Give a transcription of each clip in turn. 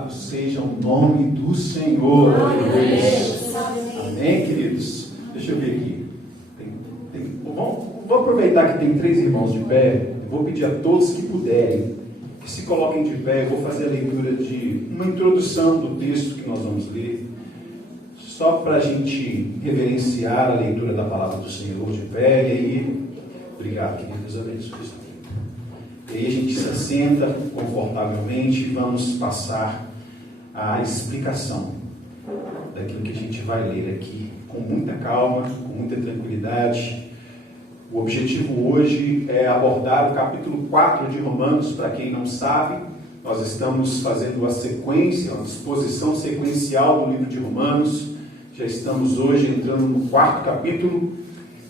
Louvado seja o nome do Senhor. Amém, queridos? Deixa eu ver aqui. Vou aproveitar que tem 3 irmãos de pé. Vou pedir a todos que puderem que se coloquem de pé. Eu vou fazer a leitura de uma introdução do texto que nós vamos ler, só para a gente reverenciar a leitura da palavra do Senhor de pé. E aí, obrigado, querido, Deus abençoe. E aí a gente se assenta confortavelmente e vamos passar a explicação daquilo que a gente vai ler aqui, com muita calma, com muita tranquilidade. O objetivo hoje é abordar o capítulo 4 de Romanos. Para quem não sabe, nós estamos fazendo a sequência, uma disposição sequencial do livro de Romanos. Já estamos hoje entrando no 4º capítulo.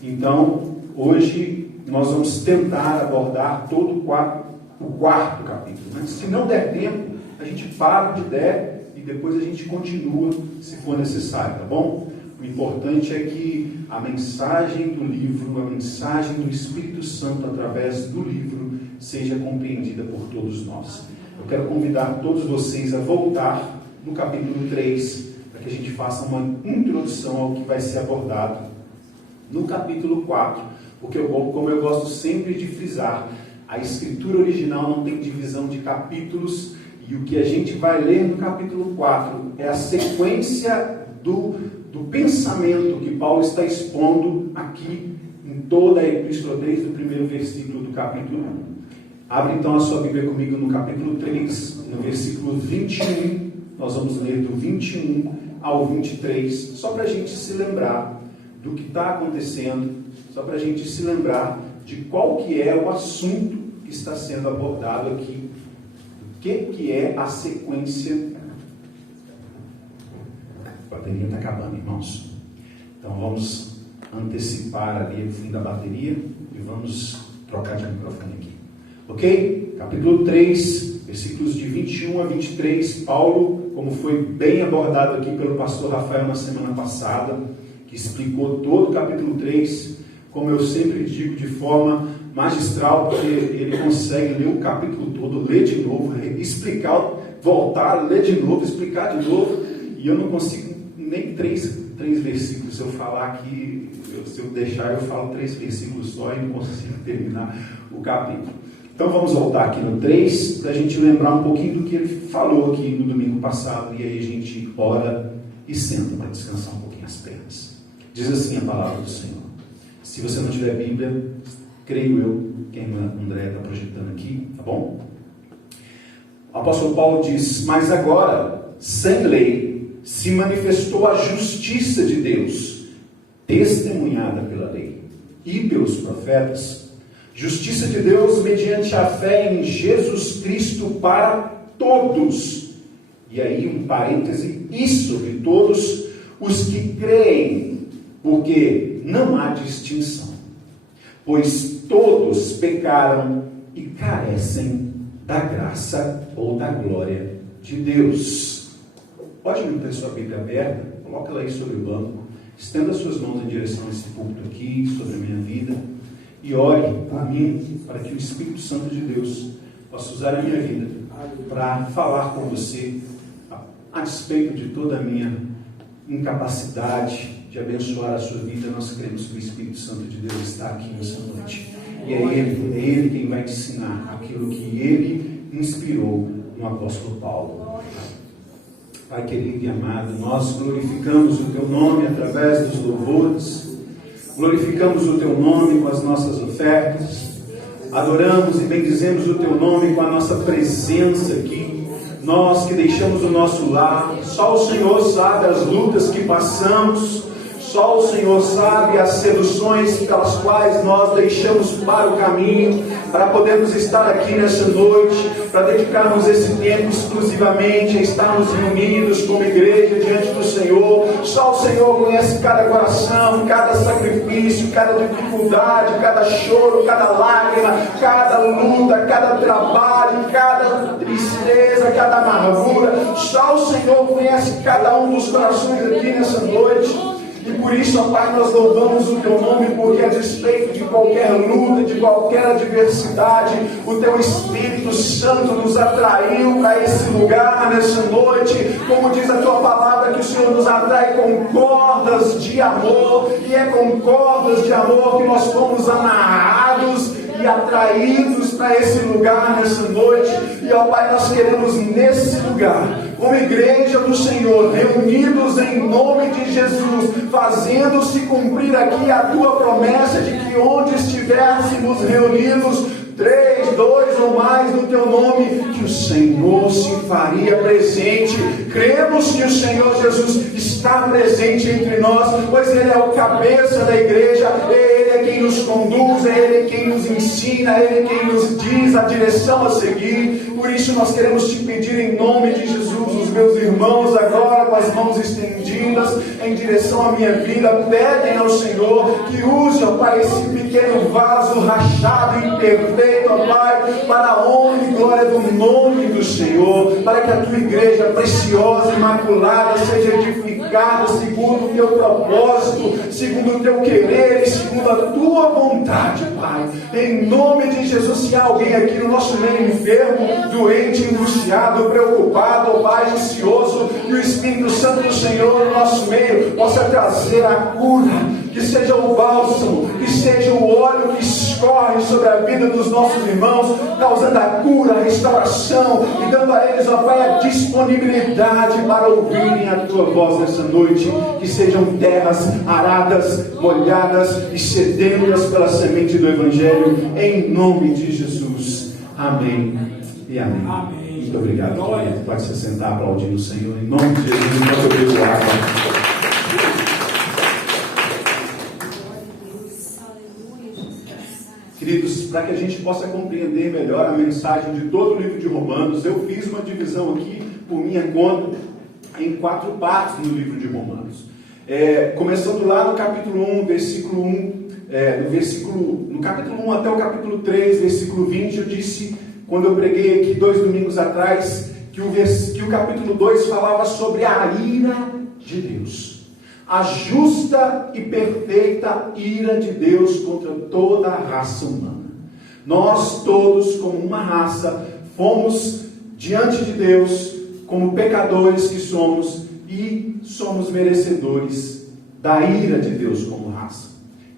Então, hoje nós vamos tentar abordar todo o 4º capítulo. Mas se não der tempo, a gente para onde der e depois a gente continua se for necessário, tá bom? O importante é que a mensagem do livro, a mensagem do Espírito Santo através do livro seja compreendida por todos nós. Eu quero convidar todos vocês a voltar no capítulo 3, para que a gente faça uma introdução ao que vai ser abordado no capítulo 4, porque como eu gosto sempre de frisar, a escritura original não tem divisão de capítulos, e o que a gente vai ler no capítulo 4 é a sequência do pensamento que Paulo está expondo aqui em toda a epístola, desde o primeiro versículo do capítulo 1. Abre então a sua Bíblia comigo no capítulo 3, no versículo 21, nós vamos ler do 21 ao 23, só para a gente se lembrar do que está acontecendo, só para a gente se lembrar de qual que é o assunto que está sendo abordado aqui, o que é a sequência. A bateria está acabando, irmãos. Então vamos antecipar ali o fim da bateria e vamos trocar de microfone aqui. Ok? Capítulo 3, versículos de 21 a 23, Paulo, como foi bem abordado aqui pelo pastor Rafael na semana passada, que explicou todo o capítulo 3, como eu sempre digo, de forma magistral, porque ele consegue ler o capítulo todo, ler de novo, explicar, voltar, ler de novo, explicar de novo, e eu não consigo nem três versículos. Se eu falar aqui, se eu deixar, eu falo 3 versículos só e não consigo terminar o capítulo. Então vamos voltar aqui no 3, para a gente lembrar um pouquinho do que ele falou aqui no domingo passado, e aí a gente ora e senta para descansar um pouquinho as pernas. Diz assim a palavra do Senhor. Se você não tiver Bíblia, creio eu, que a irmã André está projetando aqui, tá bom? O apóstolo Paulo diz: mas agora, sem lei, se manifestou a justiça de Deus, testemunhada pela lei e pelos profetas, justiça de Deus mediante a fé em Jesus Cristo para todos. E aí um parêntese, e sobre todos os que creem, porque não há distinção, pois todos pecaram e carecem da graça ou da glória de Deus. Pode manter sua Bíblia aberta, coloca ela aí sobre o banco, estenda suas mãos em direção a esse púlpito aqui, sobre a minha vida, e ore por mim, para que o Espírito Santo de Deus possa usar a minha vida para falar com você, a despeito de toda a minha incapacidade de abençoar a sua vida. Nós cremos que o Espírito Santo de Deus está aqui nessa noite, e é Ele quem vai te ensinar aquilo que Ele inspirou no apóstolo Paulo. Pai querido e amado, nós glorificamos o Teu nome através dos louvores, glorificamos o Teu nome com as nossas ofertas, adoramos e bendizemos o Teu nome com a nossa presença aqui. Nós que deixamos o nosso lar, só o Senhor sabe as lutas que passamos, só o Senhor sabe as seduções pelas quais nós deixamos para o caminho, para podermos estar aqui nessa noite, para dedicarmos esse tempo exclusivamente a estarmos reunidos como igreja diante do Senhor. Só o Senhor conhece cada coração, cada sacrifício, cada dificuldade, cada choro, cada lágrima, cada luta, cada trabalho, cada tristeza, cada amargura. Só o Senhor conhece cada um dos corações aqui nessa noite. E por isso, ó Pai, nós louvamos o Teu nome, porque a despeito de qualquer luta, de qualquer adversidade, o Teu Espírito Santo nos atraiu para esse lugar nessa noite. Como diz a Tua palavra, que o Senhor nos atrai com cordas de amor, e é com cordas de amor que nós fomos amarrados e atraídos para esse lugar nessa noite. E ó Pai, nós queremos nesse lugar, como igreja do Senhor, reunidos em nome de Jesus, fazendo-se cumprir aqui a Tua promessa de que onde estivéssemos reunidos, 3, 2 ou mais no Teu nome, que o Senhor se faria presente. Cremos que o Senhor Jesus está presente entre nós, pois Ele é o cabeça da igreja, Ele é quem nos conduz, é Ele quem nos ensina, é Ele quem nos diz a direção a seguir. Por isso nós queremos Te pedir em nome de Jesus, os meus irmãos agora com as mãos estendidas em direção à minha vida, pedem ao Senhor que use, ó Pai, esse pequeno vaso rachado e imperfeito, ó Pai, para a honra e glória do nome do Senhor, para que a Tua igreja preciosa, imaculada, seja edificada segundo o Teu propósito, segundo o Teu querer e segundo a Tua vontade, Pai. Em nome de Jesus, se há alguém aqui no nosso meio enfermo, doente, angustiado, preocupado, ó Pai, ansioso, que o Espírito Santo do Senhor no nosso meio possa trazer a cura, que seja o bálsamo, que seja o óleo que escorre sobre a vida dos nossos irmãos, causando a cura, a restauração e dando a eles, ó Pai, a disponibilidade para ouvirem a Tua voz nessa noite, que sejam terras aradas, molhadas e sedentas pela semente do Evangelho, em nome de Jesus. Amém e amém. Amém. Muito obrigado. Pode se sentar aplaudindo o Senhor, em nome de Jesus. Muito obrigado. Queridos, para que a gente possa compreender melhor a mensagem de todo o livro de Romanos, eu fiz uma divisão aqui, por minha conta, em 4 partes no livro de Romanos. Começando lá no capítulo 1, versículo 1, no capítulo 1 até o capítulo 3, versículo 20, eu disse, quando eu preguei aqui 2 domingos atrás, que o capítulo 2 falava sobre a ira de Deus. A justa e perfeita ira de Deus contra toda a raça humana. Nós todos, como uma raça, fomos diante de Deus, como pecadores que somos, e somos merecedores da ira de Deus como raça.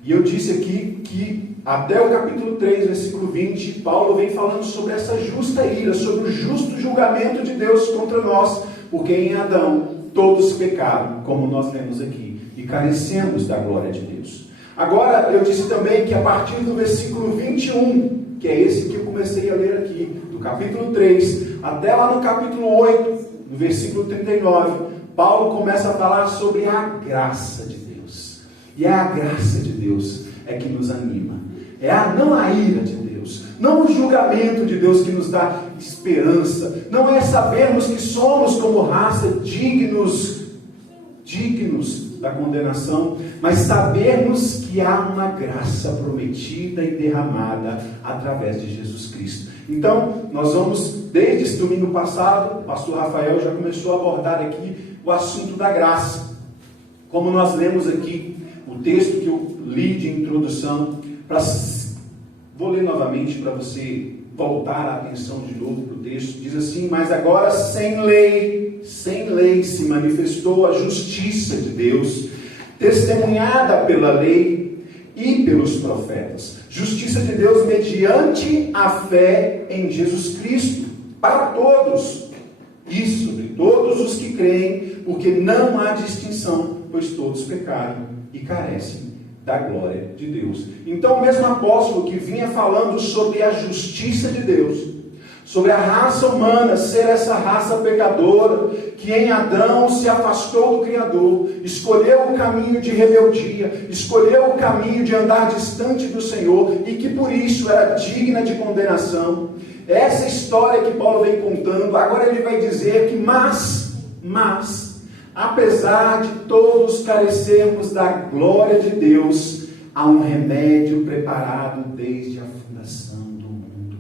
E eu disse aqui que até o capítulo 3, versículo 20, Paulo vem falando sobre essa justa ira, sobre o justo julgamento de Deus contra nós, porque em Adão todos pecaram, como nós lemos aqui, e carecemos da glória de Deus. Agora, eu disse também que a partir do versículo 21, que é esse que eu comecei a ler aqui, do capítulo 3, até lá no capítulo 8, no versículo 39, Paulo começa a falar sobre a graça de Deus. E é a graça de Deus que nos anima. Não a ira de Deus, não o julgamento de Deus que nos dá esperança, não é sabermos que somos como raça dignos da condenação, mas sabermos que há uma graça prometida e derramada através de Jesus Cristo. Então, nós vamos, desde esse domingo passado, o pastor Rafael já começou a abordar aqui o assunto da graça. Como nós lemos aqui, o texto que eu li de introdução, vou ler novamente para você voltar a atenção de novo para o texto. Diz assim: mas agora sem lei se manifestou a justiça de Deus, testemunhada pela lei e pelos profetas. Justiça de Deus mediante a fé em Jesus Cristo, para todos, e sobre todos os que creem, porque não há distinção, pois todos pecaram e carecem da glória de Deus. Então, o mesmo apóstolo que vinha falando sobre a justiça de Deus, sobre a raça humana ser essa raça pecadora, que em Adão se afastou do Criador, escolheu o caminho de rebeldia, escolheu o caminho de andar distante do Senhor, e que por isso era digna de condenação. Essa história que Paulo vem contando, agora ele vai dizer que mas, apesar de todos carecermos da glória de Deus, há um remédio preparado desde a fundação do mundo.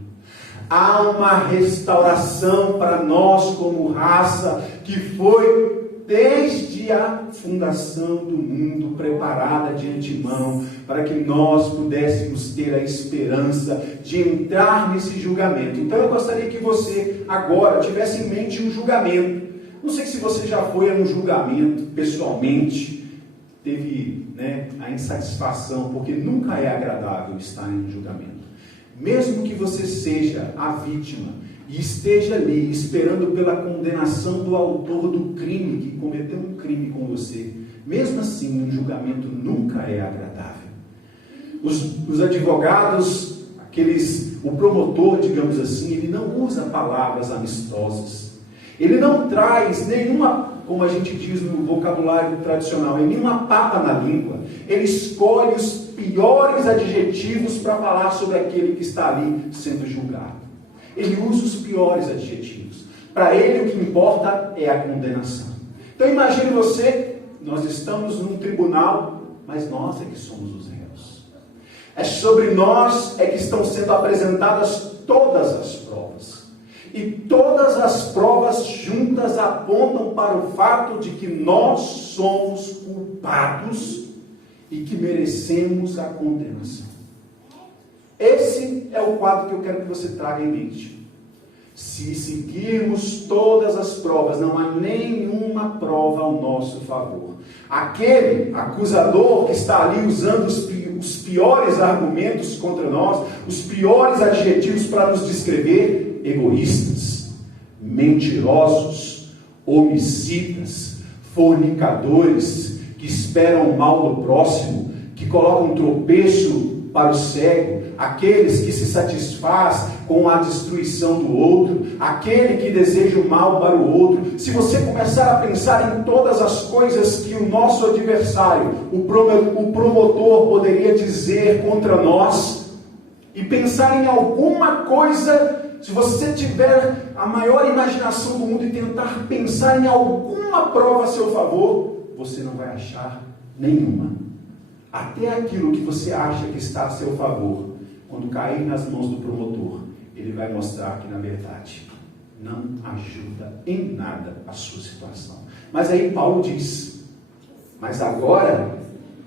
Há uma restauração para nós como raça que foi desde a fundação do mundo, preparada de antemão, para que nós pudéssemos ter a esperança de entrar nesse julgamento. Então eu gostaria que você agora tivesse em mente um julgamento. Não sei se você já foi a um julgamento pessoalmente, teve a insatisfação, porque nunca é agradável estar em um julgamento. Mesmo que você seja a vítima e esteja ali esperando pela condenação do autor do crime, que cometeu um crime com você, mesmo assim, um julgamento nunca é agradável. Os advogados, o promotor, digamos assim, ele não usa palavras amistosas. Ele não traz nenhuma, como a gente diz no vocabulário tradicional, nenhuma papa na língua. Ele escolhe os piores adjetivos para falar sobre aquele que está ali sendo julgado. Ele usa os piores adjetivos. Para ele o que importa é a condenação. Então imagine você, nós estamos num tribunal, mas nós é que somos os réus. É sobre nós é que estão sendo apresentadas todas as provas. E todas as provas juntas apontam para o fato de que nós somos culpados e que merecemos a condenação. Esse é o quadro que eu quero que você traga em mente. Se seguirmos todas as provas, não há nenhuma prova ao nosso favor. Aquele acusador que está ali usando os piores argumentos contra nós, os piores adjetivos para nos descrever: egoístas, mentirosos, homicidas, fornicadores, que esperam o mal do próximo, que colocam tropeço para o cego, aqueles que se satisfaz com a destruição do outro, aquele que deseja o mal para o outro. Se você começar a pensar em todas as coisas que o nosso adversário, o promotor, poderia dizer contra nós, e pensar em alguma coisa, se você tiver a maior imaginação do mundo e tentar pensar em alguma prova a seu favor, você não vai achar nenhuma. Até aquilo que você acha que está a seu favor, quando cair nas mãos do promotor, ele vai mostrar que, na verdade, não ajuda em nada a sua situação. Mas aí Paulo diz: mas agora,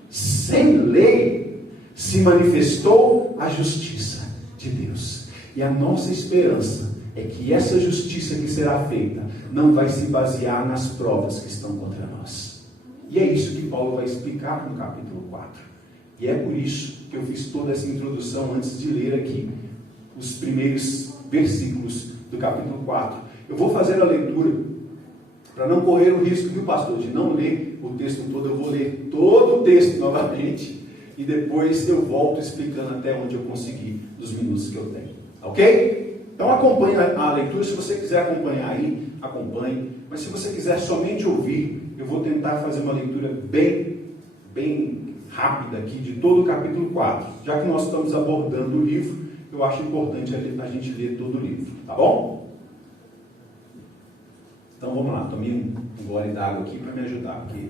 sem lei, se manifestou a justiça de Deus. E a nossa esperança é que essa justiça que será feita não vai se basear nas provas que estão contra nós. E é isso que Paulo vai explicar no capítulo 4. E é por isso que eu fiz toda essa introdução antes de ler aqui os primeiros versículos do capítulo 4. Eu vou fazer a leitura, para não correr o risco, viu, pastor, de não ler o texto todo. Eu vou ler todo o texto novamente e depois eu volto explicando até onde eu conseguir dos minutos que eu tenho. Ok? Então acompanhe a leitura. Se você quiser acompanhar aí, acompanhe. Mas se você quiser somente ouvir, eu vou tentar fazer uma leitura bem rápida aqui de todo o capítulo 4. Já que nós estamos abordando o livro, eu acho importante a gente ler todo o livro. Tá bom? Então vamos lá. Tomei um gole d'água aqui para me ajudar, porque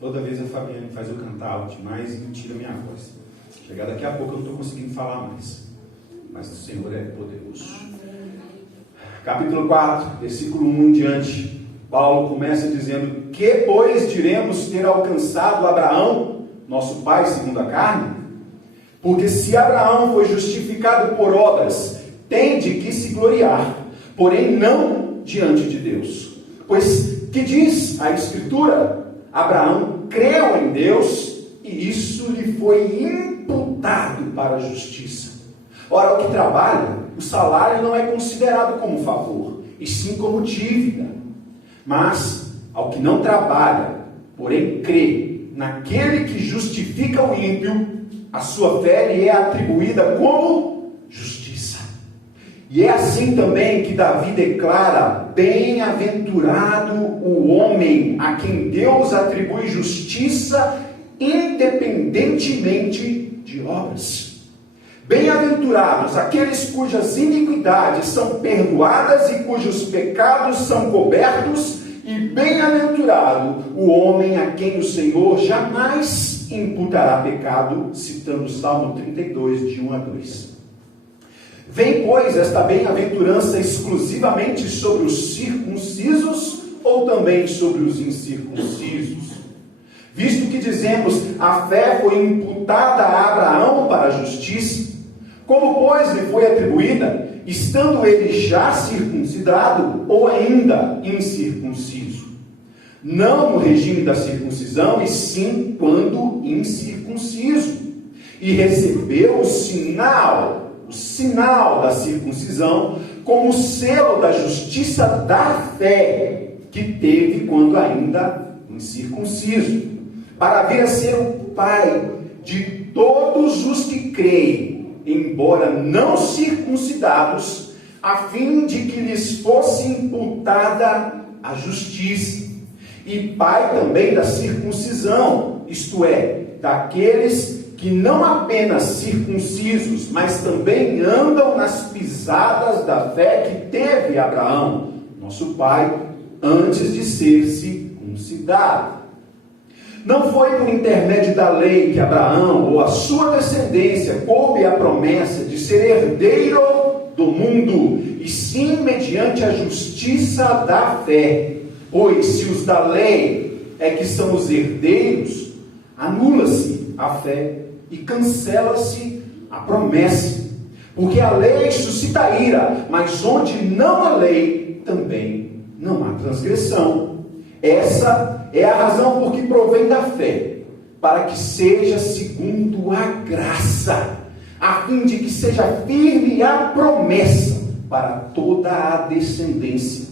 toda vez a Fabiane faz eu cantar alto demais e me tira a minha voz. Chegar daqui a pouco eu não estou conseguindo falar mais. Mas o Senhor é poderoso. Capítulo 4, versículo 1 em diante. Paulo começa dizendo: que, pois, diremos ter alcançado Abraão, nosso pai segundo a carne? Porque se Abraão foi justificado por obras, tem de que se gloriar, porém não diante de Deus. Pois que diz a Escritura? Abraão creu em Deus e isso lhe foi imputado para a justiça. Ora, o que trabalha, o salário não é considerado como favor, e sim como dívida. Mas, ao que não trabalha, porém crê naquele que justifica o ímpio, a sua fé lhe é atribuída como justiça. E é assim também que Davi declara: bem-aventurado o homem a quem Deus atribui justiça independentemente de obras. Bem-aventurados aqueles cujas iniquidades são perdoadas e cujos pecados são cobertos, e bem-aventurado o homem a quem o Senhor jamais imputará pecado, citando o Salmo 32, de 1 a 2. Vem, pois, esta bem-aventurança exclusivamente sobre os circuncisos ou também sobre os incircuncisos? Visto que dizemos, a fé foi imputada a Abraão para a justiça, como, pois, lhe foi atribuída, estando ele já circuncidado ou ainda incircunciso? Não no regime da circuncisão, e sim quando incircunciso. E recebeu o sinal da circuncisão, como selo da justiça da fé que teve quando ainda incircunciso, para vir a ser o pai de todos os que creem, embora não circuncidados, a fim de que lhes fosse imputada a justiça, e pai também da circuncisão, isto é, daqueles que não apenas circuncisos, mas também andam nas pisadas da fé que teve Abraão, nosso pai, antes de ser circuncidado. Não foi por intermédio da lei que Abraão ou a sua descendência coube a promessa de ser herdeiro do mundo, e sim mediante a justiça da fé. Pois se os da lei é que são os herdeiros, anula-se a fé e cancela-se a promessa. Porque a lei suscita ira, mas onde não há lei, também não há transgressão. Essa é a razão por que provém da fé, para que seja segundo a graça, a fim de que seja firme a promessa para toda a descendência,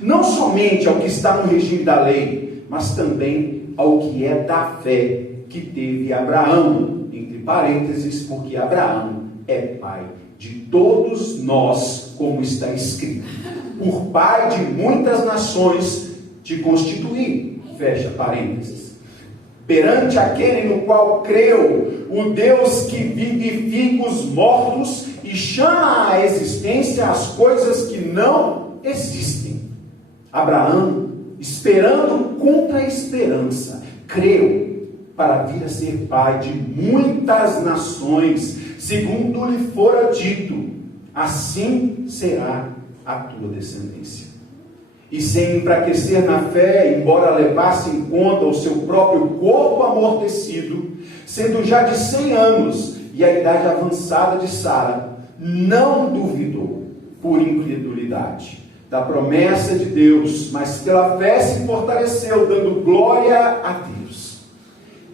não somente ao que está no regime da lei, mas também ao que é da fé que teve Abraão, entre parênteses, porque Abraão é pai de todos nós, como está escrito, por pai de muitas nações te constituí, fecha parênteses, perante aquele no qual creu, o Deus que vivifica os mortos e chama à existência as coisas que não existem. Abraão, esperando contra a esperança, creu para vir a ser pai de muitas nações, segundo lhe fora dito, assim será a tua descendência. E sem enfraquecer na fé, embora levasse em conta o seu próprio corpo amortecido, sendo já de 100 anos e a idade avançada de Sara, não duvidou, por incredulidade, da promessa de Deus, mas pela fé se fortaleceu, dando glória a Deus,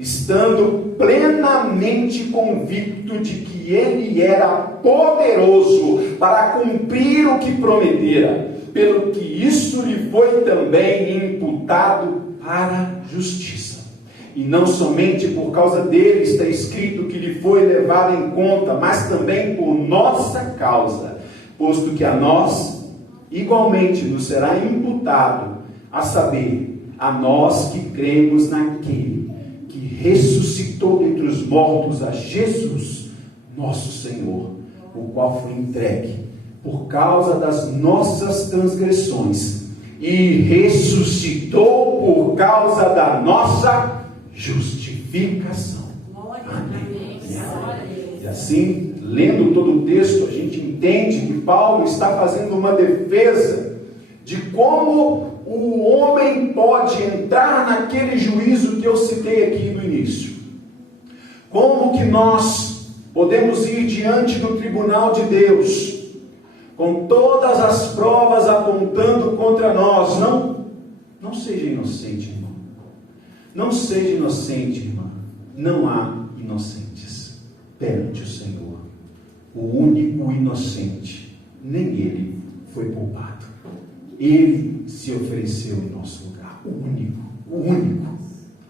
estando plenamente convicto de que Ele era poderoso para cumprir o que prometera, pelo que isso lhe foi também imputado para justiça. E não somente por causa dele está escrito que lhe foi levado em conta, mas também por nossa causa, posto que a nós igualmente nos será imputado, a saber, a nós que cremos naquele que ressuscitou dentre os mortos, a Jesus, nosso Senhor, o qual foi entregue por causa das nossas transgressões e ressuscitou por causa da nossa justificação. Amém. E assim, lendo todo o texto, a gente entende que Paulo está fazendo uma defesa de como o homem pode entrar naquele juízo que eu citei aqui no início. Como que nós podemos ir diante do tribunal de Deus com todas as provas apontando contra nós. Não seja inocente, irmão. Não seja inocente, irmã. Não há inocentes perante o Senhor. O único inocente, nem ele foi poupado. Ele se ofereceu em nosso lugar. O único.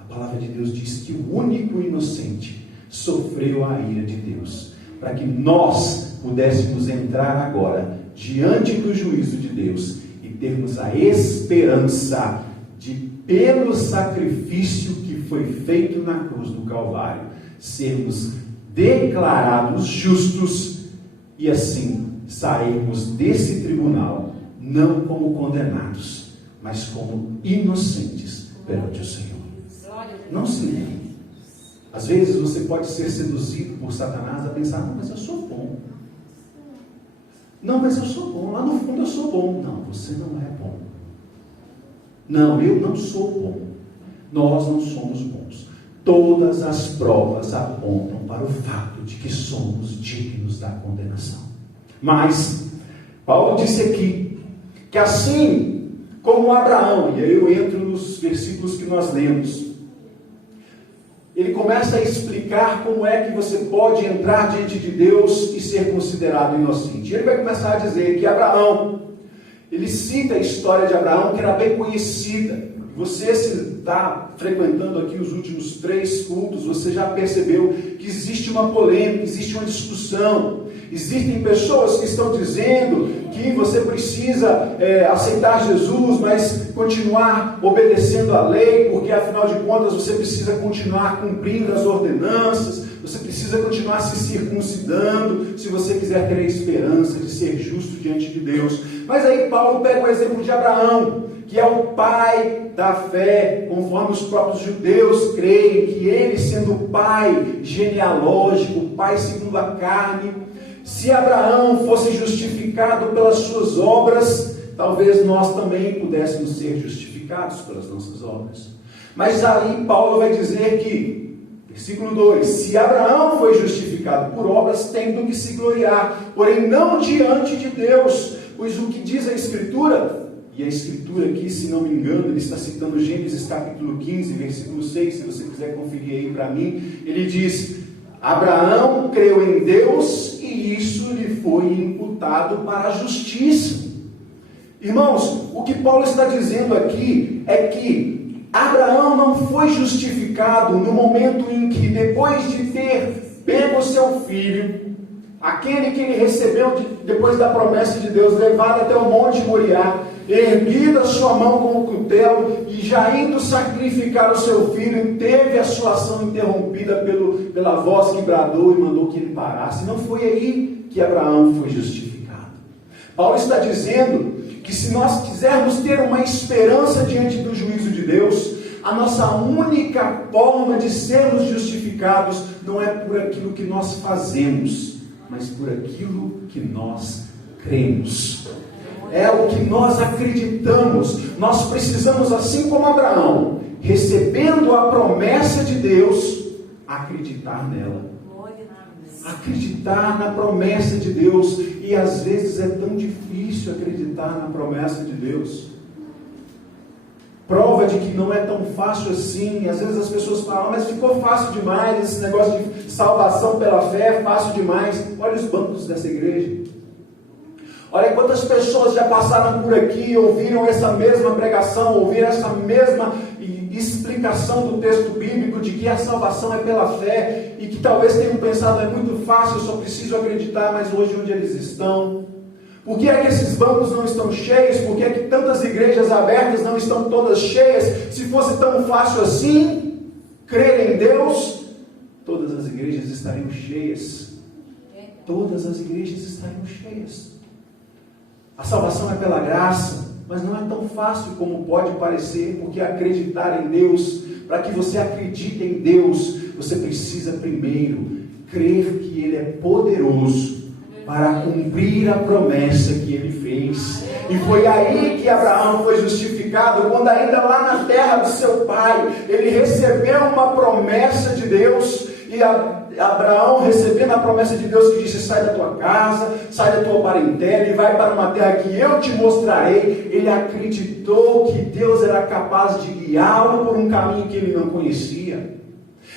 A palavra de Deus diz que o único inocente sofreu a ira de Deus, para que nós pudéssemos entrar agora diante do juízo de Deus e termos a esperança de, pelo sacrifício que foi feito na cruz do Calvário, sermos declarados justos e assim sairmos desse tribunal não como condenados, mas como inocentes perante o Senhor. Não se negue. Às vezes você pode ser seduzido por Satanás a pensar: não, mas eu sou bom. Não, mas eu sou bom. Lá no fundo eu sou bom. Não, você não é bom. Não, eu não sou bom. Nós não somos bons. Todas as provas apontam para o fato de que somos dignos da condenação. Mas, Paulo disse aqui, que assim como Abraão, e aí eu entro nos versículos que nós lemos, ele começa a explicar como é que você pode entrar diante de Deus e ser considerado inocente. Ele vai começar a dizer que Abraão, ele cita a história de Abraão, que era bem conhecida. Você, se está frequentando aqui os últimos 3 cultos, você já percebeu que existe uma polêmica, existe uma discussão. Existem pessoas que estão dizendo que você precisa aceitar Jesus, mas continuar obedecendo a lei, porque afinal de contas você precisa continuar cumprindo as ordenanças, você precisa continuar se circuncidando, se você quiser ter a esperança de ser justo diante de Deus. Mas aí Paulo pega o exemplo de Abraão, que é o pai da fé, conforme os próprios judeus creem, que ele, sendo o pai genealógico, o pai segundo a carne, se Abraão fosse justificado pelas suas obras, talvez nós também pudéssemos ser justificados pelas nossas obras. Mas aí Paulo vai dizer que, versículo 2, se Abraão foi justificado por obras, tem do que se gloriar, porém não diante de Deus, pois o que diz a Escritura, e a Escritura aqui, se não me engano, ele está citando Gênesis capítulo 15, versículo 6, se você quiser conferir aí para mim, ele diz: Abraão creu em Deus e isso lhe foi imputado para a justiça. Irmãos, o que Paulo está dizendo aqui é que Abraão não foi justificado no momento em que, depois de ter pego o seu filho, aquele que ele recebeu depois da promessa de Deus, levado até o Monte Moriá, erguido a sua mão com o cutelo e já indo sacrificar o seu filho, teve a sua ação interrompida pela voz que bradou e mandou que ele parasse. Não foi aí que Abraão foi justificado. Paulo está dizendo que se nós quisermos ter uma esperança diante do juízo de Deus, a nossa única forma de sermos justificados não é por aquilo que nós fazemos, mas por aquilo que nós cremos. É o que nós acreditamos. Nós precisamos, assim como Abraão, recebendo a promessa de Deus, acreditar nela. Acreditar na promessa de Deus. E às vezes é tão difícil acreditar na promessa de Deus. Prova de que não é tão fácil assim. Às vezes as pessoas falam: mas ficou fácil demais, esse negócio de salvação pela fé é fácil demais. Olha os bancos dessa igreja. Olha quantas pessoas já passaram por aqui, ouviram essa mesma pregação, ouviram essa mesma explicação do texto bíblico de que a salvação é pela fé, e que talvez tenham pensado: é muito fácil, eu só preciso acreditar. Mas hoje onde eles estão? Por que é que esses bancos não estão cheios? Por que é que tantas igrejas abertas não estão todas cheias? Se fosse tão fácil assim, crer em Deus, todas as igrejas estariam cheias. Todas as igrejas estariam cheias. A salvação é pela graça, mas não é tão fácil como pode parecer, porque acreditar em Deus, para que você acredite em Deus, você precisa primeiro crer que Ele é poderoso para cumprir a promessa que Ele fez. E foi aí que Abraão foi justificado, quando ainda lá na terra do seu pai, ele recebeu uma promessa de Deus. E Abraão, recebendo a promessa de Deus que disse: sai da tua casa, sai da tua parentela e vai para uma terra que eu te mostrarei, ele acreditou que Deus era capaz de guiá-lo por um caminho que ele não conhecia.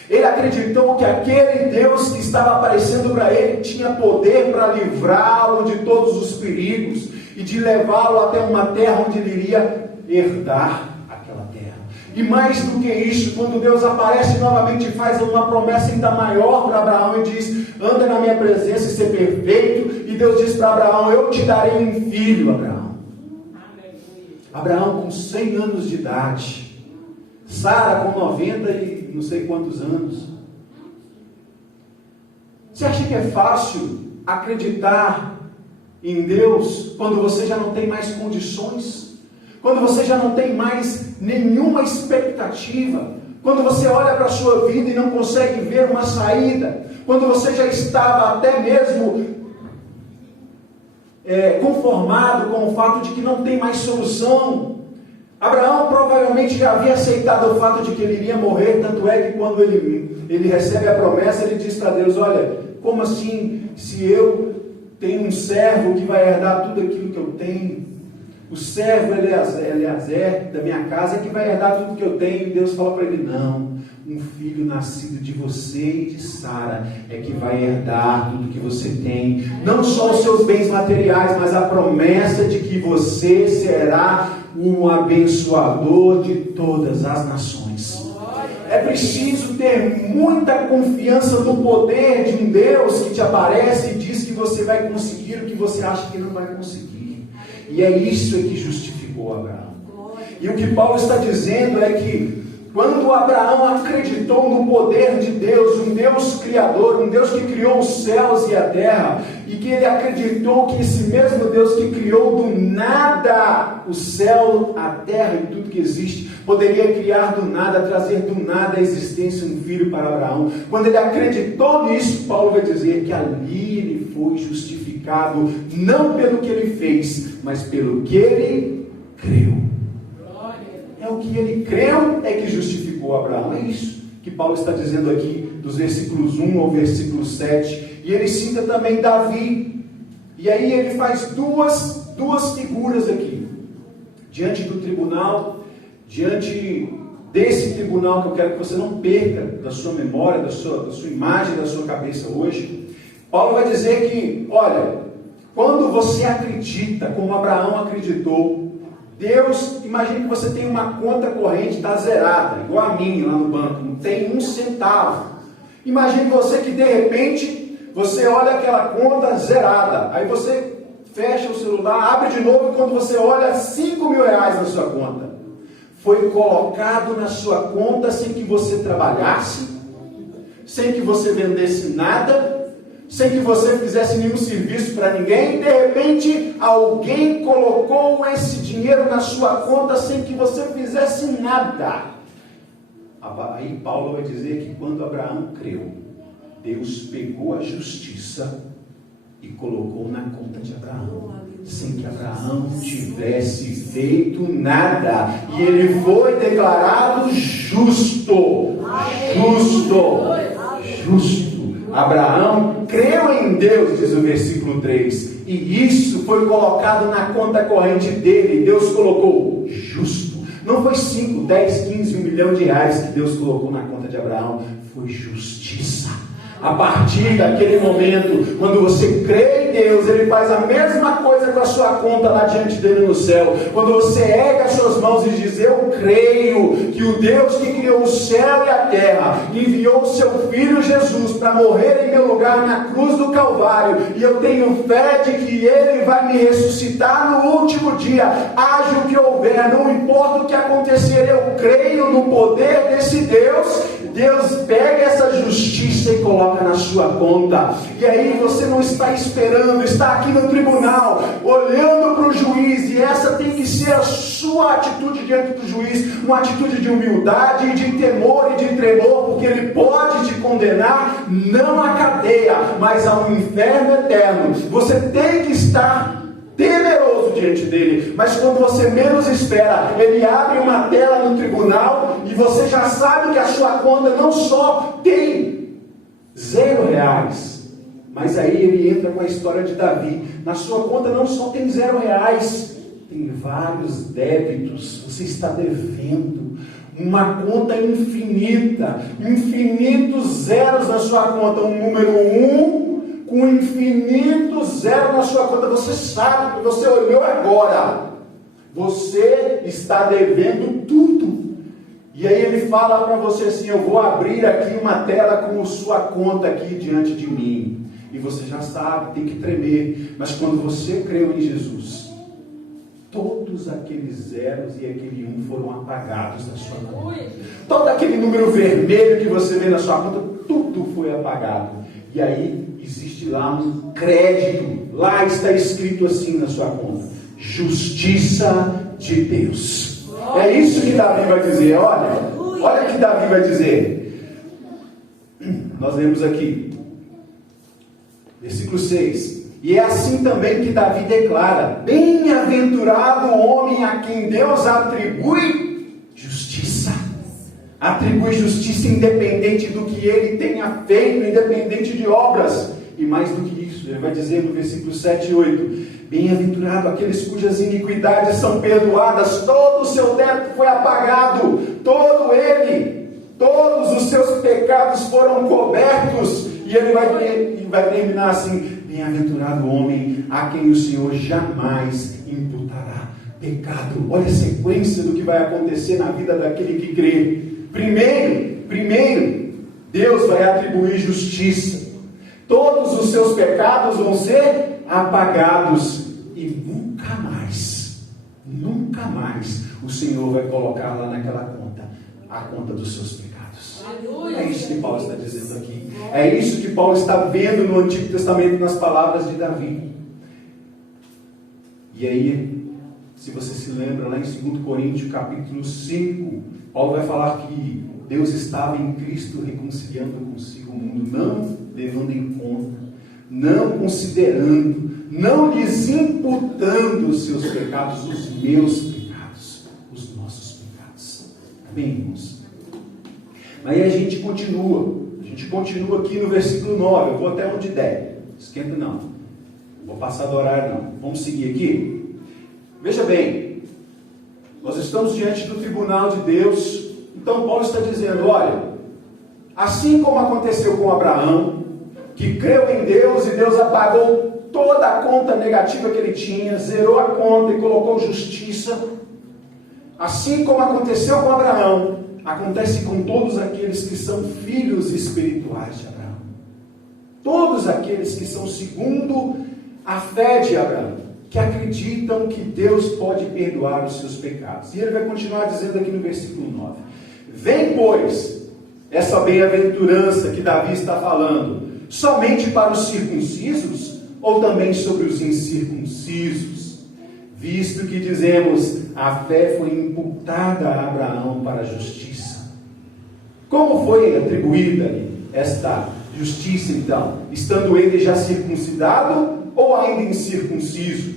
Ele acreditou que aquele Deus que estava aparecendo para ele tinha poder para livrá-lo de todos os perigos e de levá-lo até uma terra onde ele iria herdar aquela terra. E mais do que isso, quando Deus aparece novamente e faz uma promessa ainda maior para Abraão e diz: anda na minha presença e ser perfeito. E Deus diz para Abraão: eu te darei um filho, Abraão. Abraão com 100 anos de idade, Sara com 90 e não sei quantos anos. Você acha que é fácil acreditar em Deus quando você já não tem mais condições? Quando você já não tem mais nenhuma expectativa? Quando você olha para a sua vida e não consegue ver uma saída? Quando você já estava até mesmo conformado com o fato de que não tem mais solução? Abraão provavelmente já havia aceitado o fato de que ele iria morrer, tanto é que quando ele recebe a promessa, ele diz para Deus: olha, como assim, se eu tenho um servo que vai herdar tudo aquilo que eu tenho? O servo Eliezer da minha casa é que vai herdar tudo que eu tenho. E Deus fala para ele: não, um filho nascido de você e de Sara é que vai herdar tudo que você tem. Não só os seus bens materiais, mas a promessa de que você será um abençoador de todas as nações. É preciso ter muita confiança no poder de um Deus que te aparece e diz que você vai conseguir o que você acha que não vai conseguir. E é isso que justificou Abraão. E o que Paulo está dizendo é que quando Abraão acreditou no poder de Deus, um Deus criador, um Deus que criou os céus e a terra, e que ele acreditou que esse mesmo Deus que criou do nada o céu, a terra e tudo que existe, poderia criar do nada, trazer do nada a existência um filho para Abraão. Quando ele acreditou nisso, Paulo vai dizer que ali ele foi justificado, não pelo que ele fez, mas pelo que ele creu. É o que ele creu é que justificou Abraão. É isso que Paulo está dizendo aqui, dos versículos 1 ao versículo 7. E ele cita também Davi. E aí ele faz duas figuras aqui. Diante do tribunal, diante desse tribunal que eu quero que você não perca da sua memória, da sua imagem, da sua cabeça hoje. Paulo vai dizer que, olha, quando você acredita, como Abraão acreditou, Deus, imagine que você tem uma conta corrente, está zerada, igual a minha lá no banco, não tem um centavo. Imagine você que de repente, você olha aquela conta zerada, aí você fecha o celular, abre de novo e quando você olha, 5 mil reais na sua conta. Foi colocado na sua conta sem que você trabalhasse, sem que você vendesse nada, sem que você fizesse nenhum serviço para ninguém, e de repente alguém colocou esse dinheiro na sua conta sem que você fizesse nada. Aí Paulo vai dizer que quando Abraão creu, Deus pegou a justiça e colocou na conta de Abraão, sem que Abraão tivesse feito nada, e ele foi declarado justo. Abraão creu em Deus, diz o versículo 3, e isso foi colocado na conta corrente dele. Deus colocou justo. Não foi 5, 10, 15, 1 milhão de reais que Deus colocou na conta de Abraão, foi justiça. A partir daquele momento, quando você crê em Deus, Ele faz a mesma coisa com a sua conta lá diante dele no céu. Quando você ergue as suas mãos e diz: eu creio que o Deus que criou o céu e a terra enviou o seu Filho Jesus para morrer em meu lugar na cruz do Calvário, e eu tenho fé de que Ele vai me ressuscitar no último dia, haja o que houver, não importa o que acontecer, eu creio no poder desse Deus. Deus pega essa justiça e coloca na sua conta, e aí você não está esperando, está aqui no tribunal, olhando para o juiz, e essa tem que ser a sua atitude diante do juiz, uma atitude de humildade, de temor e de tremor, porque ele pode te condenar, não à cadeia, mas ao inferno eterno. Você tem que estar temeroso diante dele, mas quando você menos espera, ele abre uma tela no tribunal, e você já sabe que a sua conta não só tem 0 reais, mas aí ele entra com a história de Davi. Na sua conta não só tem 0 reais, tem vários débitos, você está devendo uma conta infinita, infinitos zeros na sua conta, um número 1 com infinitos zeros na sua conta. Você sabe que você olhou agora, você está devendo tudo. E aí ele fala para você assim: eu vou abrir aqui uma tela com sua conta aqui diante de mim. E você já sabe, tem que tremer. Mas quando você creu em Jesus, todos aqueles zeros e aquele 1 foram apagados da sua conta. Todo aquele número vermelho que você vê na sua conta, tudo foi apagado. E aí existe lá um crédito. Lá está escrito assim na sua conta: justiça de Deus. É isso que Davi vai dizer. Olha o que Davi vai dizer. Nós lemos aqui, versículo 6: E é assim também que Davi declara: bem-aventurado o homem a quem Deus atribui justiça. Atribui justiça independente do que ele tenha feito, independente de obras. E mais do que isso, ele vai dizer no versículo 7 e 8: bem-aventurado aqueles cujas iniquidades são perdoadas, todo o seu débito foi apagado, todos os seus pecados foram cobertos. E ele vai terminar assim: bem-aventurado o homem a quem o Senhor jamais imputará pecado. Olha a sequência do que vai acontecer na vida daquele que crê. Primeiro, Deus vai atribuir justiça. Todos os seus pecados vão ser apagados. E nunca mais o Senhor vai colocar lá naquela conta a conta dos seus pecados. É isso que Paulo está dizendo aqui. É isso que Paulo está vendo no Antigo Testamento nas palavras de Davi. E aí, se você se lembra, lá em 2 Coríntios capítulo 5, Paulo vai falar que Deus estava em Cristo reconciliando consigo o mundo, não levando em conta, não considerando, não lhes imputando os seus pecados, os meus pecados, os nossos pecados. Amém, irmãos? Aí a gente continua aqui no versículo 9, eu vou até onde der, esquenta não vou passar do horário não, vamos seguir aqui. Veja bem, nós estamos diante do tribunal de Deus. Então Paulo está dizendo: olha, assim como aconteceu com Abraão, que creu em Deus e Deus apagou toda a conta negativa que ele tinha, zerou a conta e colocou justiça, assim como aconteceu com Abraão, acontece com todos aqueles que são filhos espirituais de Abraão. Todos aqueles que são segundo a fé de Abraão, que acreditam que Deus pode perdoar os seus pecados. E ele vai continuar dizendo aqui no versículo 9: vem, pois, essa bem-aventurança que Davi está falando, somente para os circuncisos ou também sobre os incircuncisos? Visto que dizemos, a fé foi imputada a Abraão para a justiça. Como foi atribuída esta justiça então? Estando ele já circuncidado ou ainda incircunciso?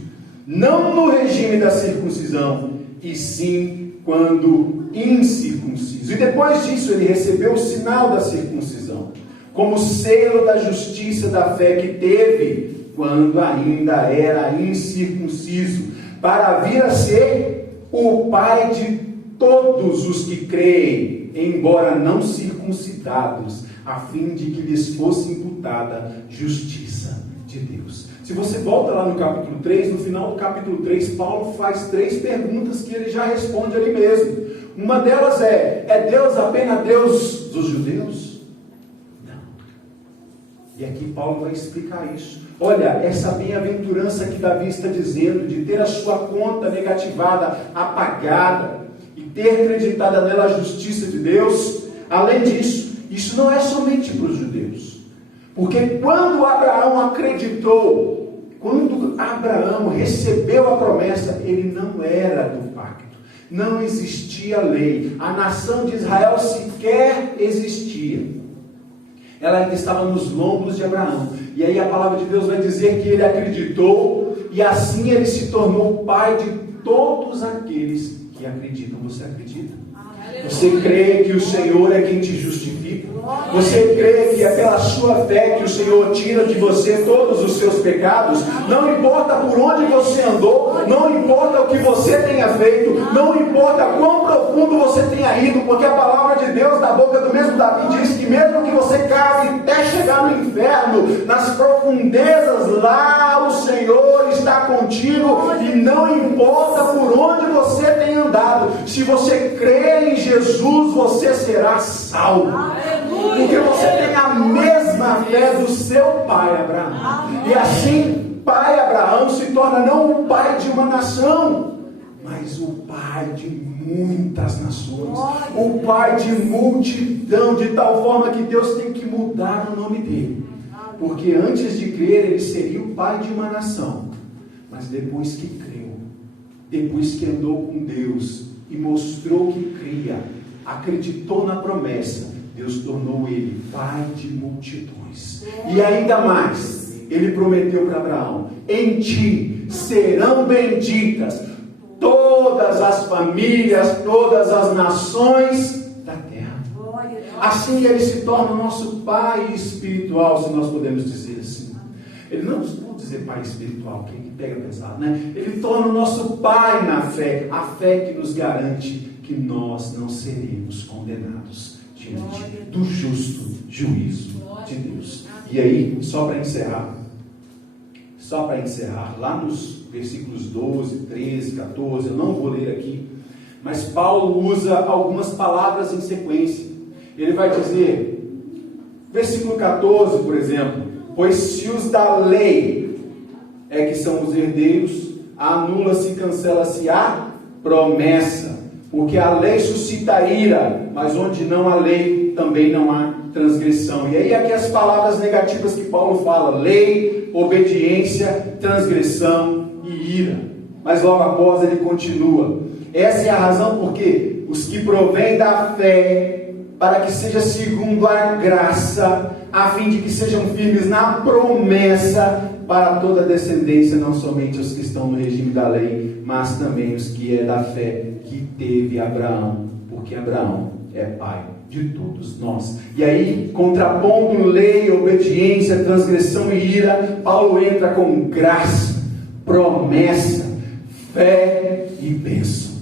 Não no regime da circuncisão, e sim quando incircunciso. E depois disso ele recebeu o sinal da circuncisão, como selo da justiça da fé que teve quando ainda era incircunciso, para vir a ser o pai de todos os que creem, embora não circuncidados, a fim de que lhes fosse imputada justiça de Deus. Se você volta lá no capítulo 3, no final do capítulo 3, Paulo faz 3 perguntas que ele já responde ali mesmo. Uma delas é Deus apenas Deus dos judeus? Não. E aqui Paulo vai explicar isso. Olha, essa bem-aventurança que Davi está dizendo, de ter a sua conta negativada, apagada, e ter acreditado nela a justiça de Deus. Além disso, isso não é somente para os judeus. Porque quando Abraão acreditou, quando Abraão recebeu a promessa, ele não era do pacto. Não existia lei. A nação de Israel sequer existia. Ela ainda estava nos lombos de Abraão. E aí a palavra de Deus vai dizer que ele acreditou, e assim ele se tornou pai de todos aqueles que acreditam. Você acredita? Você crê que o Senhor é quem te justifica? Você crê que é pela sua fé que o Senhor tira de você todos os seus pecados? Não importa por onde você andou, não importa o que você tenha feito, não importa quão profundo você tenha ido, porque a palavra de Deus, da boca do mesmo Davi, diz que mesmo que você cave até chegar no inferno, nas profundezas, lá o Senhor está contigo, e não importa por onde você tenha andado, se você crê em Jesus, você será salvo. Porque você tem a mesma fé do seu pai Abraão. E assim, pai Abraão se torna não o pai de uma nação, mas o pai de muitas nações, o pai de multidão, de tal forma que Deus tem que mudar o nome dele. Porque antes de crer, ele seria o pai de uma nação. Mas depois que creu, depois que andou com Deus e mostrou que cria, acreditou na promessa, Deus tornou ele pai de multidões. E ainda mais, ele prometeu para Abraão: em ti serão benditas todas as famílias, todas as nações da terra. Assim ele se torna o nosso pai espiritual, se nós podemos dizer assim. Ele não dizer pai espiritual, que pega pesado, né? Ele torna o nosso pai na fé, a fé que nos garante que nós não seremos condenados diante do justo juízo de Deus. E aí, só para encerrar, lá nos versículos 12, 13, 14, eu não vou ler aqui, mas Paulo usa algumas palavras em sequência. Ele vai dizer, versículo 14, por exemplo: pois se os da lei é que são os herdeiros, anula-se e cancela-se a promessa, porque a lei suscita ira, mas onde não há lei, também não há transgressão. E aí aqui as palavras negativas que Paulo fala: lei, obediência, transgressão e ira. Mas logo após ele continua: essa é a razão porque os que provêm da fé, para que seja segundo a graça, a fim de que sejam firmes na promessa, para toda a descendência, não somente os que estão no regime da lei, mas também os que é da fé que teve Abraão, porque Abraão é pai de todos nós. E aí, contrapondo lei, obediência, transgressão e ira, Paulo entra com graça, promessa, fé e bênção.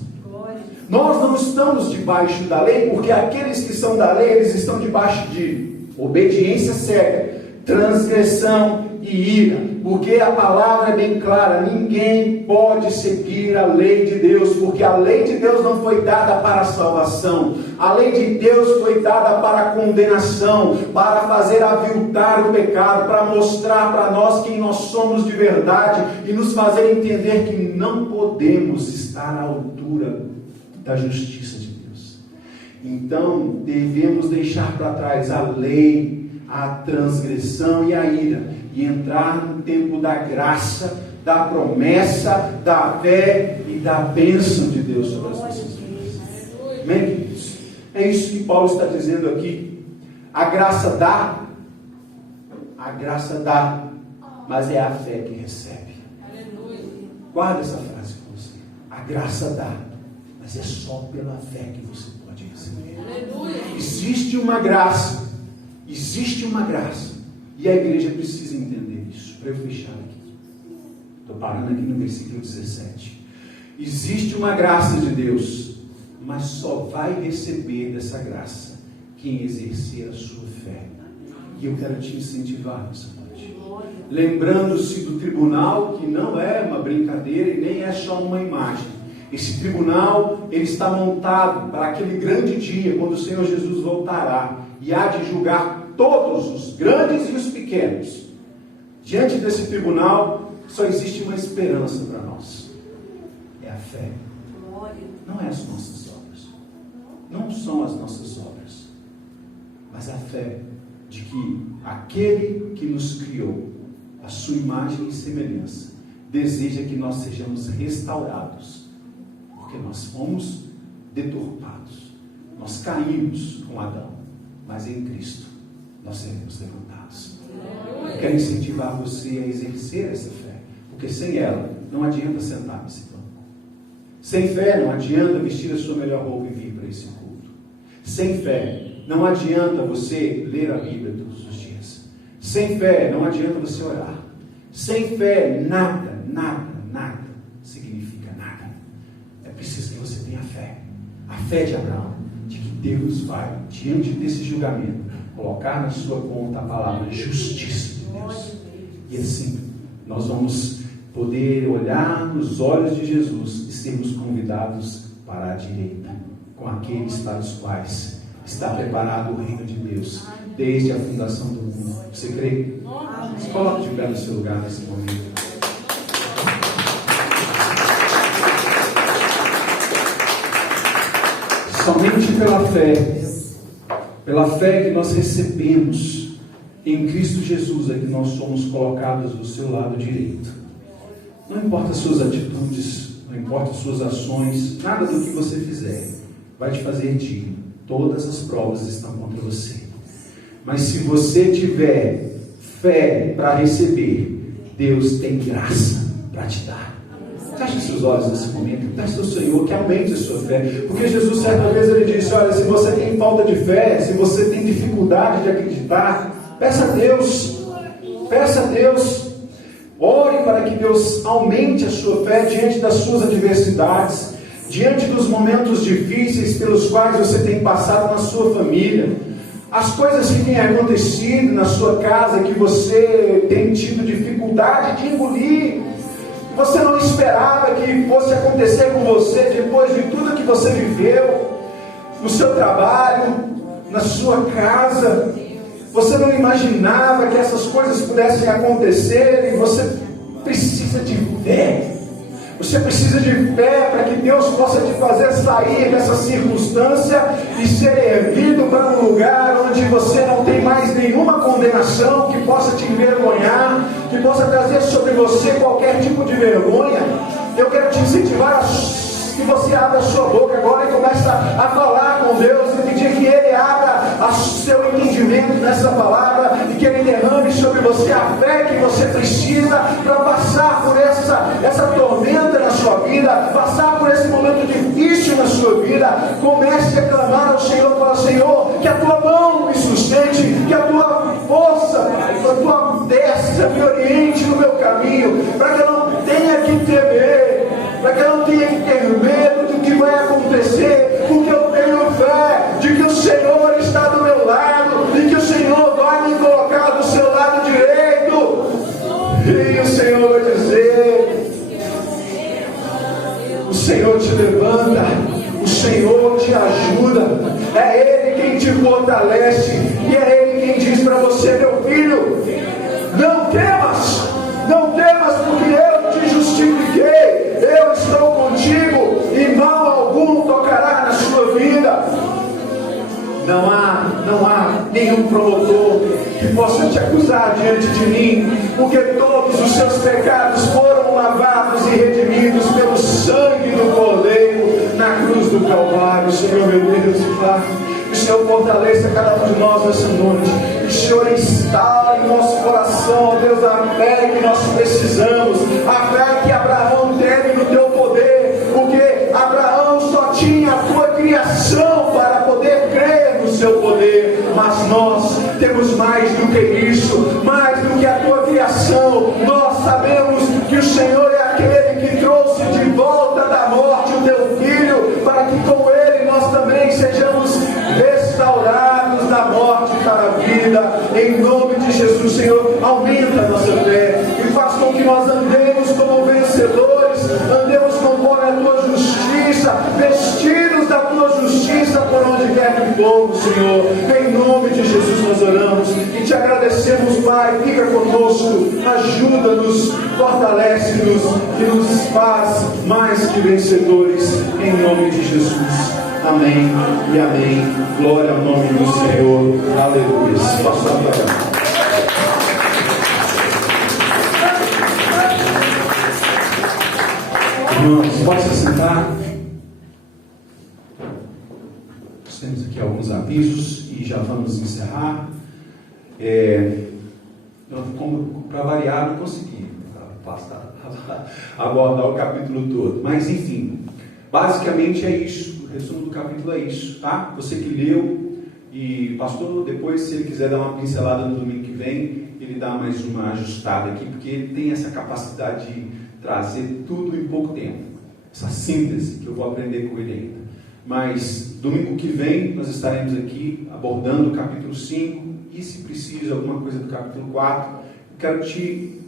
Nós não estamos debaixo da lei, porque aqueles que são da lei, eles estão debaixo de obediência cega, transgressão e ira, porque a palavra é bem clara: ninguém pode seguir a lei de Deus, porque a lei de Deus não foi dada para a salvação, a lei de Deus foi dada para a condenação, para fazer aviltar o pecado, para mostrar para nós quem nós somos de verdade e nos fazer entender que não podemos estar à altura da justiça de Deus. Então devemos deixar para trás a lei, a transgressão e a ira, e entrar no tempo da graça, da promessa, da fé e da bênção de Deus sobre as nossas vidas. Amém, queridos? É isso que Paulo está dizendo aqui. A graça dá, mas é a fé que recebe. Guarda essa frase com você. A graça dá, mas é só pela fé que você pode receber. Existe uma graça, e a igreja precisa entender isso. Para eu fechar aqui, estou parando aqui no versículo 17. Existe uma graça de Deus, mas só vai receber dessa graça quem exercer a sua fé. E eu quero te incentivar nessa noite, lembrando-se do tribunal, que não é uma brincadeira e nem é só uma imagem. Esse tribunal, ele está montado para aquele grande dia, quando o Senhor Jesus voltará e há de julgar todos os grandes e os pequenos. Diante desse tribunal, só existe uma esperança para nós: é a fé. Não é as nossas obras, não são as nossas obras, mas a fé de que aquele que nos criou, a sua imagem e semelhança, deseja que nós sejamos restaurados, porque nós fomos deturpados, nós caímos com Adão, mas em Cristo nós seremos levantados. Eu quero incentivar você a exercer essa fé, porque sem ela não adianta sentar nesse banco. Sem fé não adianta vestir a sua melhor roupa e vir para esse culto. Sem fé não adianta você ler a Bíblia todos os dias. Sem fé não adianta você orar. Sem fé nada significa nada. É preciso que você tenha fé. A fé de Abraão, de que Deus vai, diante desse julgamento, colocar na sua conta a palavra justiça de Deus. E assim, nós vamos poder olhar nos olhos de Jesus e sermos convidados para a direita, com aqueles para os quais está preparado o reino de Deus, desde a fundação do mundo. Você crê? Se coloque de pé no seu lugar nesse momento. Somente pela fé que nós recebemos em Cristo Jesus, é que nós somos colocados do seu lado direito. Não importa as suas atitudes, não importa as suas ações, nada do que você fizer vai te fazer digno. Todas as provas estão contra você. Mas se você tiver fé para receber, Deus tem graça para te dar. Feche seus olhos nesse momento, peça ao Senhor que aumente a sua fé, porque Jesus certa vez ele disse: olha, se você tem falta de fé, se você tem dificuldade de acreditar, peça a Deus, ore para que Deus aumente a sua fé diante das suas adversidades, diante dos momentos difíceis pelos quais você tem passado na sua família, as coisas que têm acontecido na sua casa, que você tem tido dificuldade de engolir, você não esperava que fosse acontecer com você depois de tudo que você viveu, no seu trabalho, na sua casa. Você não imaginava que essas coisas pudessem acontecer, e você precisa de fé. Você precisa de fé para que Deus possa te fazer sair dessa circunstância e ser erguido para um lugar onde você não tem mais nenhuma condenação que possa te envergonhar, que possa trazer sobre você qualquer tipo de vergonha. Eu quero te incentivar que você abra a sua boca agora e comece a falar com Deus e pedir que Ele abra o seu entendimento nessa palavra e que Ele derrame sobre você a fé que você precisa para passar por essa tormenta na sua vida, passar por esse momento difícil na sua vida. Comece a clamar ao Senhor, fala: Senhor, que a Tua mão me sustente, que a Tua força, Pai, que a Tua destra me oriente no meu caminho, para que eu não tenha que temer, para que eu não tenha que ter medo do que vai acontecer, porque eu tenho fé de que o Senhor está do meu lado e que o Senhor vai me colocar do seu lado direito. E o Senhor vai dizer: o Senhor te levanta, o Senhor te ajuda, é Ele quem te fortalece, e é Ele quem diz para você: meu filho, não temas, porque eu te justifiquei, eu estou contigo, e mal algum tocará na sua vida. Não há nenhum promotor que possa te acusar diante de mim, porque todos os seus pecados foram lavados e redimidos pelo sangue do Cordeiro na cruz do Calvário. Senhor, meu Deus e Pai, o Senhor fortaleça cada um de nós nessa noite, e o Senhor instala em nosso coração, ó Deus, a fé que nós precisamos, a fé que Abraão teve no Teu poder, porque Abraão só tinha a Tua criação para poder crer no Seu poder, mas nós temos mais do que isso, mais do que a Tua criação. Nós sabemos que o Senhor é aquele que trouxe de volta da morte o Teu Filho, para que com Ele nós também sejamos restaurados da morte para a vida. Em nome de Jesus, Senhor, aumenta a nossa fé e faz com que nós andemos como vencedores, andemos conforme a Tua justiça, vestidos da Tua justiça por onde quer que formos, Senhor. Em nome de Jesus nós oramos e te agradecemos, Pai. Fica conosco, ajuda-nos, fortalece-nos e nos faz mais que vencedores, em nome de Jesus. Amém e amém. Glória ao nome do Senhor. Aleluia. Pastor Abraão. Irmãos, pode se sentar. Nós temos aqui alguns avisos e já vamos encerrar. Para variar, não consegui abordar o capítulo todo. Mas enfim, basicamente é isso. O resumo do capítulo é isso, tá? Você que leu, e pastor, depois, se ele quiser dar uma pincelada no domingo que vem, ele dá mais uma ajustada aqui, porque ele tem essa capacidade de trazer tudo em pouco tempo, essa síntese que eu vou aprender com ele ainda. Mas domingo que vem nós estaremos aqui abordando o capítulo 5, e se precisa alguma coisa do capítulo 4, eu quero te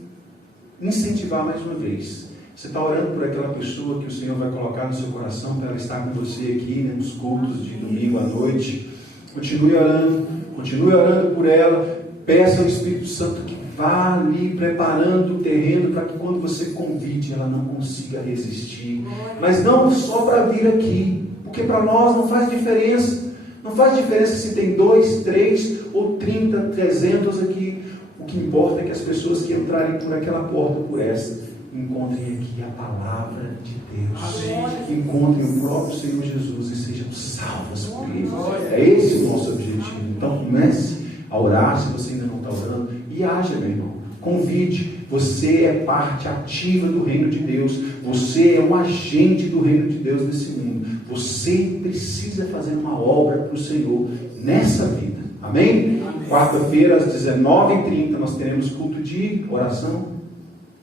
incentivar mais uma vez. Você está orando por aquela pessoa que o Senhor vai colocar no seu coração para ela estar com você aqui, né, nos cultos de domingo à noite. Continue orando por ela. Peça ao Espírito Santo que vá ali preparando o terreno para que quando você convide ela não consiga resistir. Mas não só para vir aqui, porque para nós não faz diferença. Não faz diferença se tem 2, 3 ou 30, 300 aqui. O que importa é que as pessoas que entrarem por aquela porta, por essa, encontrem aqui a palavra de Deus, encontrem o próprio Senhor Jesus e sejam salvas por Ele. É esse o nosso objetivo. Então comece a orar, se você ainda não está orando, e E haja, meu irmão. Convide. Você é parte ativa do reino de Deus. Você é um agente do reino de Deus nesse mundo. Você precisa fazer uma obra para o Senhor nessa vida. Amém? Quarta-feira, às 19h30, nós teremos culto de oração.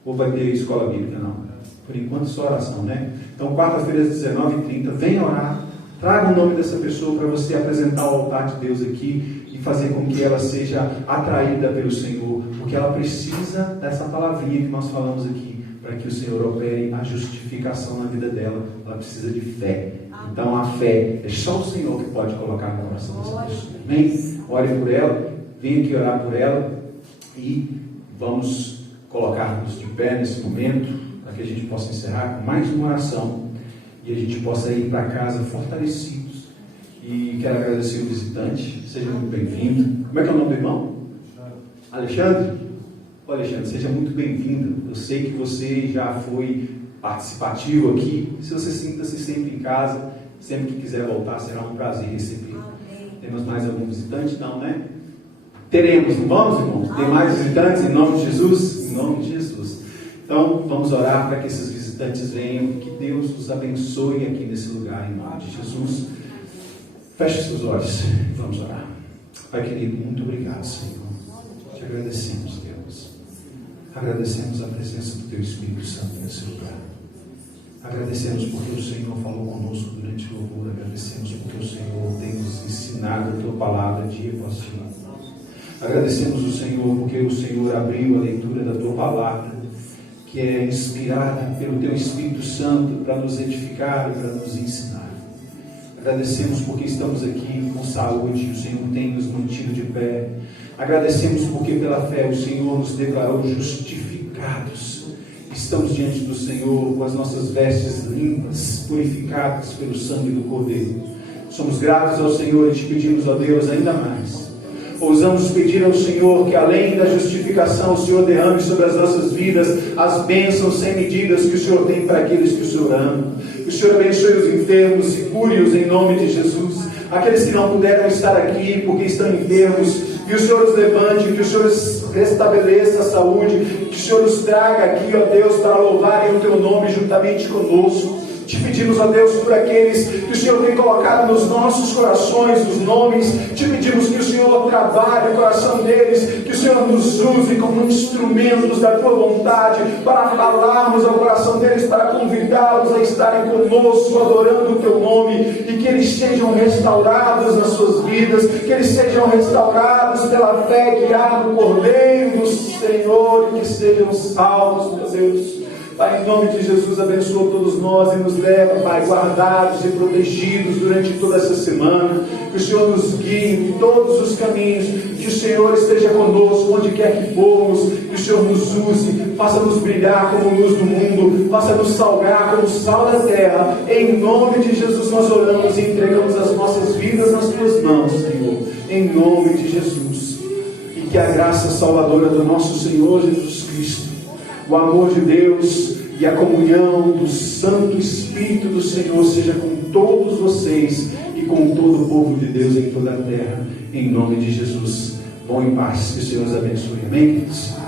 Ou vai ter escola bíblica? Não. Por enquanto, só oração, né? Então, quarta-feira, às 19h30, venha orar. Traga o nome dessa pessoa para você apresentar o altar de Deus aqui e fazer com que ela seja atraída pelo Senhor, porque ela precisa dessa palavrinha que nós falamos aqui, para que o Senhor opere a justificação na vida dela. Ela precisa de fé. Então a fé é só o Senhor que pode colocar no coração dessa pessoa. Amém? Ore por ela, venha aqui orar por ela e vamos colocar-nos de pé nesse momento, para que a gente possa encerrar com mais uma oração e a gente possa ir para casa fortalecidos. E quero agradecer o visitante, seja muito bem-vindo. Como é que é o nome do irmão? Alexandre? Ô Alexandre, seja muito bem-vindo. Eu sei que você já foi participativo aqui. Se você sinta-se sempre em casa, sempre que quiser voltar, será um prazer receber. Temos mais algum visitante? Não, né? Teremos, não vamos, irmãos? Tem mais visitantes em nome de Jesus? Em nome de Jesus. Então, vamos orar para que esses visitantes venham, que Deus os abençoe aqui nesse lugar, em nome de Jesus. Feche seus olhos, vamos orar. Pai querido, muito obrigado, Senhor. Te agradecemos, Deus. Agradecemos a presença do Teu Espírito Santo nesse lugar. Agradecemos porque o Senhor falou conosco durante o louvor. Agradecemos porque o Senhor tem nos ensinado a Tua palavra dia após dia. Agradecemos o Senhor porque o Senhor abriu a leitura da Tua palavra, que é inspirada pelo Teu Espírito Santo para nos edificar e para nos ensinar. Agradecemos porque estamos aqui com saúde, o Senhor tem nos mantido de pé. Agradecemos porque pela fé o Senhor nos declarou justificados. Estamos diante do Senhor com as nossas vestes limpas, purificadas pelo sangue do Cordeiro. Somos gratos ao Senhor e te pedimos, ó Deus, ainda mais. Ousamos pedir ao Senhor que além da justificação o Senhor derrame sobre as nossas vidas as bênçãos sem medidas que o Senhor tem para aqueles que o Senhor ama. Que o Senhor abençoe os enfermos e cure-os em nome de Jesus. Aqueles que não puderam estar aqui porque estão enfermos, que o Senhor os levante, que o Senhor restabeleça a saúde, que o Senhor os traga aqui, ó Deus, para louvarem o Teu nome juntamente conosco. Te pedimos, ó Deus, por aqueles que o Senhor tem colocado nos nossos corações, os nomes. Te pedimos que o Senhor trabalhe o coração deles, que o Senhor nos use como instrumentos da Tua vontade, para falarmos ao coração deles, para convidá-los a estarem conosco, adorando o Teu nome, e que eles sejam restaurados nas suas vidas, que eles sejam restaurados pela fé que há no Cordeiro do Senhor, e que sejam salvos, meu Deus. Pai, em nome de Jesus, abençoa todos nós e nos leva, Pai, guardados e protegidos durante toda essa semana. Que o Senhor nos guie em todos os caminhos, que o Senhor esteja conosco onde quer que formos, que o Senhor nos use, faça-nos brilhar como luz do mundo, faça-nos salgar como sal da terra. Em nome de Jesus nós oramos e entregamos as nossas vidas nas Tuas mãos, Senhor, em nome de Jesus. E que a graça salvadora do nosso Senhor Jesus Cristo, o amor de Deus e a comunhão do Santo Espírito do Senhor seja com todos vocês e com todo o povo de Deus em toda a terra, em nome de Jesus. Bom e paz, que o Senhor os abençoe. Amém, queridos?